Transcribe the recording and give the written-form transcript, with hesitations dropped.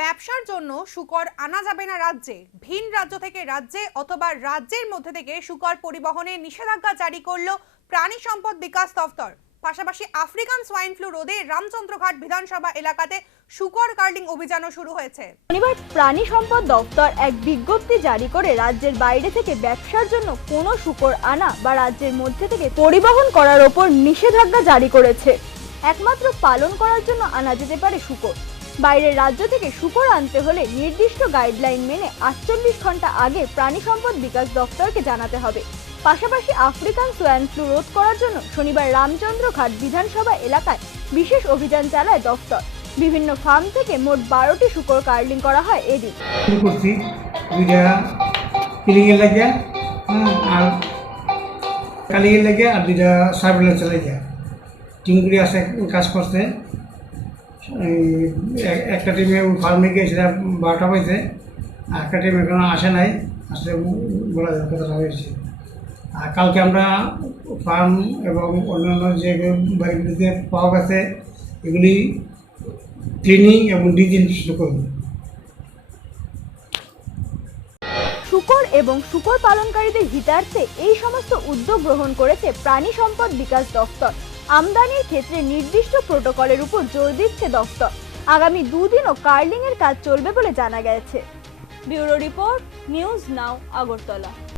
ব্যবসার জন্য শূকর আনা যাবে না রাজ্যে। ভিন রাজ্য থেকে রাজ্যে অথবা রাজ্যের মধ্যে থেকে শূকর পরিবহনে নিষেধাজ্ঞা জারি করল প্রাণী সম্পদ বিকাশ দফতর। পাশাপাশি আফ্রিকান সোয়াইন ফ্লু রোধে রামচন্দ্রঘাট বিধানসভা এলাকাতে শূকর কার্লিং অভিযানও শুরু হয়েছে। শনিবার প্রাণী সম্পদ দফতর এক বিজ্ঞপ্তি জারি করে রাজ্যের বাইরে থেকে ব্যবসার জন্য কোনো শূকর আনা বা রাজ্যের মধ্যে থেকে পরিবহন করার ওপর নিষেধাজ্ঞা জারি করেছে। একমাত্র পালন করার জন্য আনা যেতে পারে শূকর। বাইরের রাজ্য থেকে শূকর আনতে হলে নির্দিষ্ট গাইডলাইন মেনে 48 ঘন্টা আগে প্রাণী সম্পদ বিকাশ দফতরকে জানাতে হবে। পাশাপাশি আফ্রিকান সোয়াইন ফ্লু রোধ করার জন্য শনিবার রামচন্দ্রঘাট বিধানসভা এলাকায় বিশেষ অভিযান চালায় দফতর। বিভিন্ন ফার্ম থেকে মোট 12টি শূকর কার্লিং করা হয় এদিন। দুইটা সার্ভেলেন্স লাগে টিমগুলি আসে কাজ করছে। একটা টিমে ফার্মে গিয়ে সেটা 12টা হয়েছে, আর একটা টিম এখনো আসে নাই, আসলে বলা যায় কতটা হয়েছে। আর কালকে আমরা ফার্ম এবং অন্যান্য যে বাড়িগুলিতে পাওয়া গেছে এগুলি ট্রেনিং এবং ডিজিল শুরু করব। শূকর এবং শূকর পালনকারীদের হিতার্থে এই সমস্ত উদ্যোগ গ্রহণ করেছে প্রাণী সম্পদ বিকাশ দফতর। আমদানির ক্ষেত্রে নির্দিষ্ট প্রোটোকলের উপর জোর দিচ্ছে দফতর। আগামী দুদিনও কার্লিং এর কাজ চলবে বলে জানা গেছে। Bureau report, news now, Agartala.